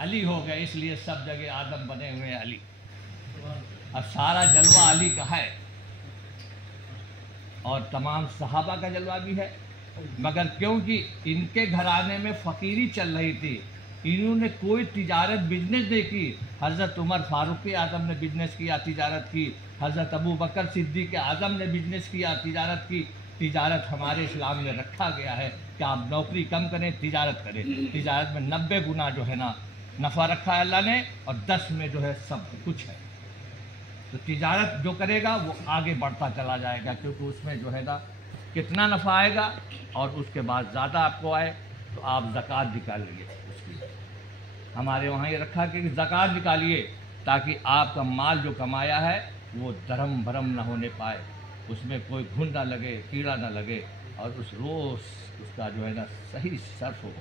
अली हो गए, इसलिए सब जगह आदम बने हुए हैं अली। अब सारा जलवा अली का है और तमाम सहाबा का जलवा भी है, मगर क्योंकि इनके घराने में फ़कीरी चल रही थी, इन्होंने कोई तिजारत बिजनेस नहीं की। हज़रत उमर फ़ारूक आज़म ने बिजनेस किया, तिजारत की। हज़रत अबू बकर सिद्दीक़ आज़म ने बिजनेस किया, तिजारत की। तिजारत हमारे इस्लाम में रखा गया है कि आप नौकरी कम करें, तिजारत करें। तिजारत में 90 गुना जो है ना नफ़ा रखा है अल्लाह ने, और 10 में जो है सब कुछ है। तो तिजारत जो करेगा वो आगे बढ़ता चला जाएगा, क्योंकि उसमें जो है ना कितना नफ़ा आएगा, और उसके बाद ज़्यादा आपको आए तो आप ज़कात निकालिए उसकी। हमारे वहाँ ये रखा कि ज़कात निकालिए, ताकि आपका माल जो कमाया है वो धर्म भरम ना होने पाए, उसमें कोई घुन ना लगे, कीड़ा ना लगे, और उस रोज़ उसका जो है ना सही सर्फ हो।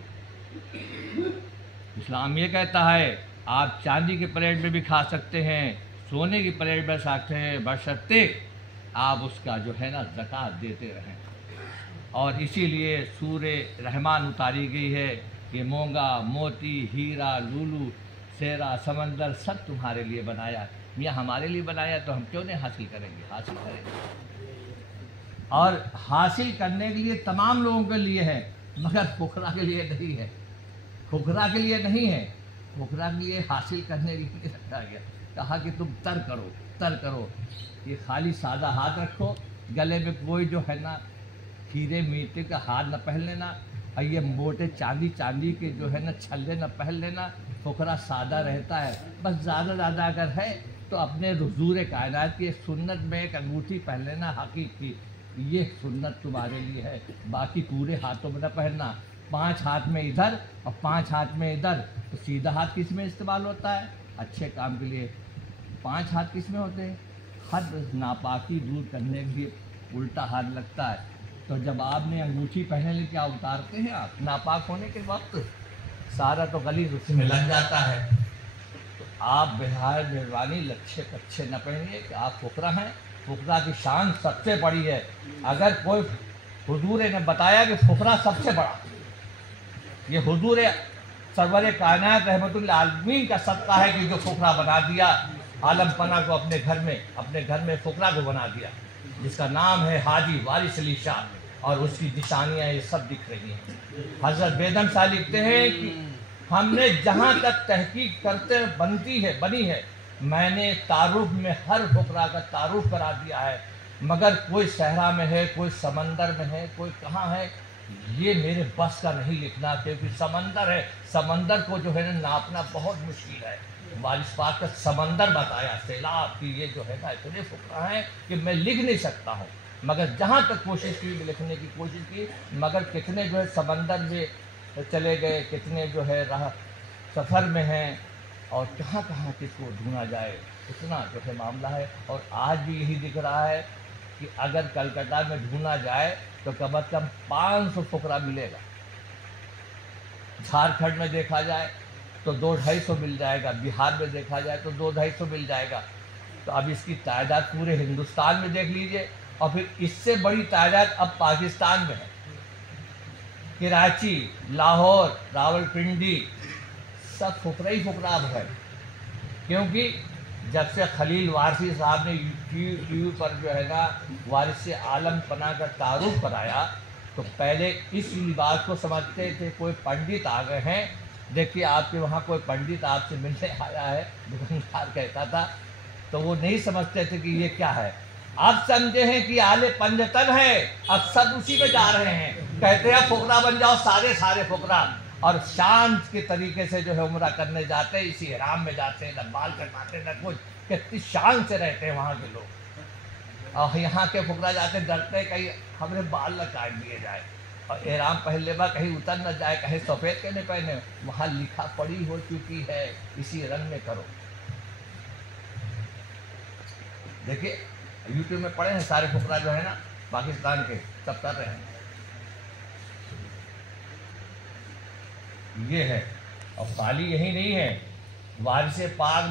इस्लाम ये कहता है आप चांदी के प्लेट में भी खा सकते हैं, सोने की प्लेट में सकते हैं, बशर्ते आप उसका जो है ना ज़कात देते रहें। और इसीलिए सूरे रहमान उतारी गई है कि मोंगा, मोती, हीरा, लूलू, सेरा, समंदर सब तुम्हारे लिए बनाया। मियाँ हमारे लिए बनाया तो हम क्यों नहीं हासिल करेंगे? हासिल करेंगे। और हासिल करने के लिए तमाम लोगों के लिए है, मगर फुकरा के लिए नहीं है। फुकरा के लिए नहीं है, फुकरा के लिए हासिल करने के लिए रखा गया। कहा कि तुम तर करो, तर करो। ये खाली सादा हाथ रखो, गले में कोई जो है ना हीरे मीटे का हार न पहन लेना, और ये मोटे चांदी के जो है ना छल्ले न पहन लेना। फुकरा सादा रहता है, बस ज़्यादा अगर है तो अपने हुजूर कायनात की सुन्नत में एक अंगूठी पहन लेना हकीकी, ये सुन्नत तुम्हारे लिए है। बाकी पूरे हाथों में न पहनना, 5 हाथ में इधर और 5 हाथ में इधर। तो सीधा हाथ किस में इस्तेमाल होता है? अच्छे काम के लिए। 5 हाथ किस में होते हैं? हर नापाकी दूर करने के लिए उल्टा हाथ लगता है। तो जब आपने अंगूठी पहने ली, क्या उतारते हैं आप नापाक होने के वक्त? सारा तो गली उसमें लग जाता है। तो आप बेहार मेहरबानी लच्छे कच्छे न पहनिए कि आप फुकरा हैं। फुकरा की शान सबसे बड़ी है। अगर कोई हुजूर ने बताया कि फुकरा सबसे बड़ा, ये हुजूर सरवर कायनात रहमतुल आलमीन का सदका है कि जो फुकरा बना दिया, आलम पना को अपने घर में फुकरा को बना दिया, जिसका नाम है हाजी वारिस अली शाह, और उसकी निशानियाँ ये सब दिख रही हैं। हज़रत बेदम शाह लिखते हैं कि हमने जहाँ तक तहकीक करते बनी है, मैंने तारुफ में हर फुकरा का तारुफ करा दिया है, मगर कोई सहरा में है, कोई समंदर में है, कोई कहाँ है, ये मेरे बस का नहीं लिखना, क्योंकि समंदर है। समंदर को जो है ना नापना बहुत मुश्किल है। वारिस पाक का समंदर बताया, सैलाब की ये जो है ना इतने फुकरा हैं कि मैं लिख नहीं सकता हूँ, मगर जहाँ तक कोशिश की लिखने की कोशिश की, मगर कितने जो है समंदर में चले गए, कितने जो है राह सफ़र में हैं, और कहाँ कहाँ किसको ढूंढा जाए, इतना जो है मामला है। और आज भी यही दिख रहा है कि अगर कलकत्ता में ढूंढा जाए तो कम अज़ कम 500 फुकरा मिलेगा। झारखंड में देखा जाए तो 200-250 मिल जाएगा, बिहार में देखा जाए तो 200-250 मिल जाएगा। तो अब इसकी तादाद पूरे हिंदुस्तान में देख लीजिए, और फिर इससे बड़ी तादाद अब पाकिस्तान में है। कराची, लाहौर, रावलपिंडी सब फुकरा ही फुकरा अब है, क्योंकि जब से खलील वारसी साहब ने यूट्यूब पर जो है ना वारिस आलम पना का तारुफ कराया, तो पहले इस बात को समझते थे कोई पंडित आ गए हैं। देखिए आपके वहाँ कोई पंडित आपसे मिलने आया है, दुकानदार कहता था, तो वो नहीं समझते थे कि ये क्या है। अब समझे हैं कि आले पंजतन है, अब सब उसी में जा रहे हैं। कहते हैं फुकरा बन जाओ, सारे फुकरा, और शांत के तरीके से जो है उम्रा करने जाते हैं, इसी हराम में जाते हैं, न बाल कटवाते न कुछ। कितनी शान से रहते हैं वहाँ के लोग, और यहाँ के फुकरा जाते डरते कहीं हमने बाल न काट दिए जाए, और एहराम पहन लेबा कहीं उतर न जाए, कहीं सफ़ेद के नहीं पहने। वहाँ लिखा पड़ी हो चुकी है, इसी रंग में करो। देखिए यूट्यूब में पढ़े हैं सारे फुकरा जो है ना पाकिस्तान के, सब कर रहे हैं। ये है, और खाली यही नहीं है, वारिस पाक